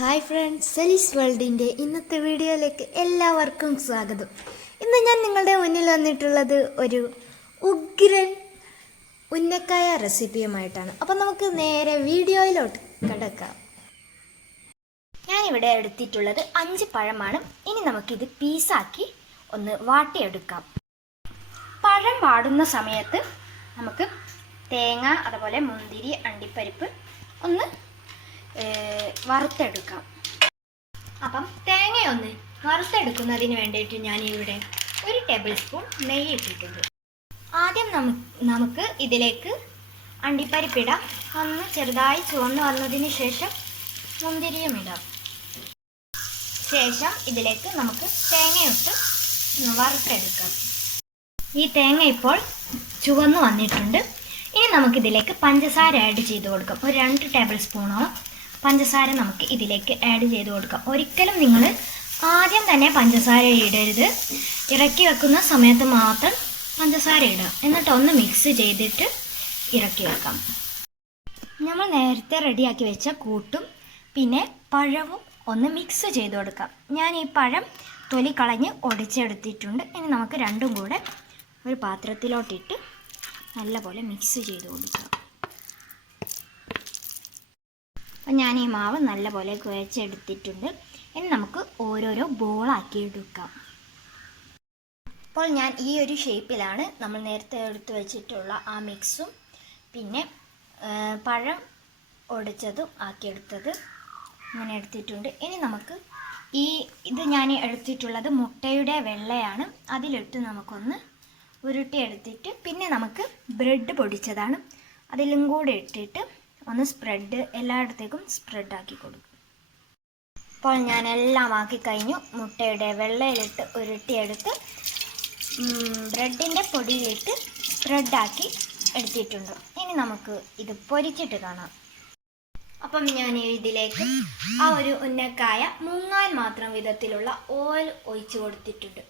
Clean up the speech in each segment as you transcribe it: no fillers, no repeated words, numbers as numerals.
Hi friends, സെലീസ് വേൾഡിൻ്റെ ഇന്നത്തെ വീഡിയോയിലേക്ക് എല്ലാവർക്കും സ്വാഗതം. ഇന്ന് ഞാൻ നിങ്ങളുടെ മുന്നിൽ വന്നിട്ടുള്ളത് ഒരു ഉഗ്രൻ ഉന്നക്കായ റെസിപ്പിയുമായിട്ടാണ്. അപ്പം നമുക്ക് നേരെ വീഡിയോയിലോട്ട് കിടക്കാം. ഞാനിവിടെ എടുത്തിട്ടുള്ളത് 5 പഴമാണ്. ഇനി നമുക്കിത് പീസാക്കി ഒന്ന് വാട്ടിയെടുക്കാം. പഴം വാടുന്ന സമയത്ത് നമുക്ക് തേങ്ങ, അതുപോലെ മുന്തിരി, അണ്ടിപ്പരിപ്പ് ഒന്ന് വറുത്തെടുക്കാം. അപ്പം തേങ്ങയൊന്ന് വറുത്തെടുക്കുന്നതിന് വേണ്ടിയിട്ട് ഞാനിവിടെ 1 ടേബിൾ സ്പൂൺ നെയ്യ് ഇട്ടിട്ടുണ്ട്. ആദ്യം നമുക്ക് ഇതിലേക്ക് അണ്ടിപ്പരിപ്പിടാം. ഒന്ന് ചെറുതായി ചുവന്ന് വന്നതിന് ശേഷം മുന്തിരിയും ഇടാം. ശേഷം ഇതിലേക്ക് നമുക്ക് തേങ്ങയിട്ട് വറുത്തെടുക്കാം. ഈ തേങ്ങ ഇപ്പോൾ ചുവന്ന് വന്നിട്ടുണ്ട്. ഇനി നമുക്കിതിലേക്ക് പഞ്ചസാര ആഡ് ചെയ്ത് കൊടുക്കാം. ഒരു 2 ടേബിൾ സ്പൂണോളം പഞ്ചസാര നമുക്ക് ഇതിലേക്ക് ആഡ് ചെയ്ത് കൊടുക്കാം. ഒരിക്കലും നിങ്ങൾ ആദ്യം തന്നെ പഞ്ചസാര ഇടരുത്. ഇറക്കി വെക്കുന്ന സമയത്ത് മാത്രം പഞ്ചസാര ഇടുക. എന്നിട്ട് ഒന്ന് മിക്സ് ചെയ്തിട്ട് ഇറക്കി വെക്കാം. നമ്മൾ നേരത്തെ റെഡിയാക്കി വെച്ച കൂട്ടും പിന്നെ പഴവും ഒന്ന് മിക്സ് ചെയ്ത് കൊടുക്കാം. ഞാൻ ഈ പഴം തൊലി കളഞ്ഞ് ഒടിച്ചെടുത്തിട്ടുണ്ട്. ഇനി നമുക്ക് രണ്ടും കൂടെ ഒരു പാത്രത്തിലോട്ടിട്ട് നല്ലപോലെ മിക്സ് ചെയ്ത് കൊടുക്കാം. അപ്പം ഞാൻ ഈ മാവ് നല്ലപോലെ കുഴച്ചെടുത്തിട്ടുണ്ട്. ഇനി നമുക്ക് ഓരോരോ ബോളാക്കി എടുക്കാം. അപ്പോൾ ഞാൻ ഈ ഒരു ഷേപ്പിലാണ് നമ്മൾ നേരത്തെ എടുത്ത് വെച്ചിട്ടുള്ള ആ മിക്സും പിന്നെ പഴം ഒടിച്ചതും ആക്കിയെടുത്തത് അങ്ങനെ എടുത്തിട്ടുണ്ട്. ഇനി നമുക്ക് ഇത് ഞാൻ എടുത്തിട്ടുള്ളത് മുട്ടയുടെ വെള്ളയാണ്. അതിലിട്ട് നമുക്കൊന്ന് ഉരുട്ടിയെടുത്തിട്ട് പിന്നെ നമുക്ക് ബ്രെഡ് പൊടിച്ചതാണ്, അതിലും കൂടെ ഇട്ടിട്ട് ഒന്ന് എല്ലായിടത്തേക്കും സ്പ്രെഡാക്കി കൊടുക്കും. അപ്പോൾ ഞാൻ എല്ലാം ആക്കി കഴിഞ്ഞു. മുട്ടയുടെ വെള്ളയിലിട്ട് ഉരുട്ടിയെടുത്ത് ബ്രെഡിൻ്റെ പൊടിയിലിട്ട് സ്പ്രെഡാക്കി എടുത്തിട്ടുണ്ട്. ഇനി നമുക്ക് ഇത് പൊരിച്ചിട്ട് കാണാം. അപ്പം ഞാൻ ഇതിലേക്ക് ആ ഒരു ഉന്നക്കായ മുങ്ങാൻ മാത്രം വിധത്തിലുള്ള ഓയിൽ ഒഴിച്ചു കൊടുത്തിട്ടുണ്ട്.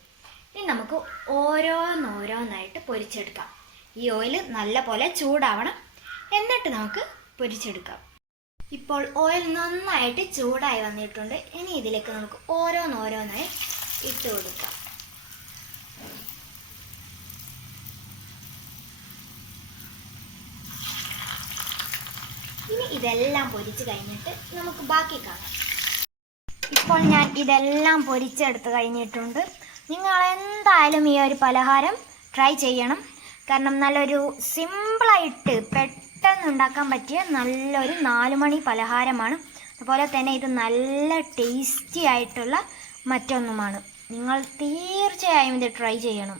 ഇനി നമുക്ക് ഓരോന്നായിട്ട് പൊരിച്ചെടുക്കാം. ഈ ഓയിൽ നല്ല പോലെ ചൂടാവണം, എന്നിട്ട് നമുക്ക് പൊരിച്ചെടുക്കാം. ഇപ്പോൾ ഓയിൽ നന്നായിട്ട് ചൂടായി വന്നിട്ടുണ്ട്. ഇനി ഇതിലേക്ക് നമുക്ക് ഓരോന്നായി ഇട്ട് കൊടുക്കാം. ഇനി ഇതെല്ലാം പൊരിച്ച് കഴിഞ്ഞിട്ട് നമുക്ക് ബാക്കി കാണാം. ഇപ്പോൾ ഞാൻ ഇതെല്ലാം പൊരിച്ചെടുത്ത് കഴിഞ്ഞിട്ടുണ്ട്. നിങ്ങൾ എന്തായാലും ഈ ഒരു പലഹാരം ട്രൈ ചെയ്യണം. കാരണം നല്ലൊരു സിമ്പിളായിട്ട് പെട്ടെന്ന് ഉണ്ടാക്കാൻ പറ്റിയ നല്ലൊരു 4 മണി പലഹാരമാണ്. അതുപോലെ തന്നെ ഇത് നല്ല ടേസ്റ്റി ആയിട്ടുള്ള മറ്റൊന്നുമാണ്. നിങ്ങൾ തീർച്ചയായും ഇത് ട്രൈ ചെയ്യണം.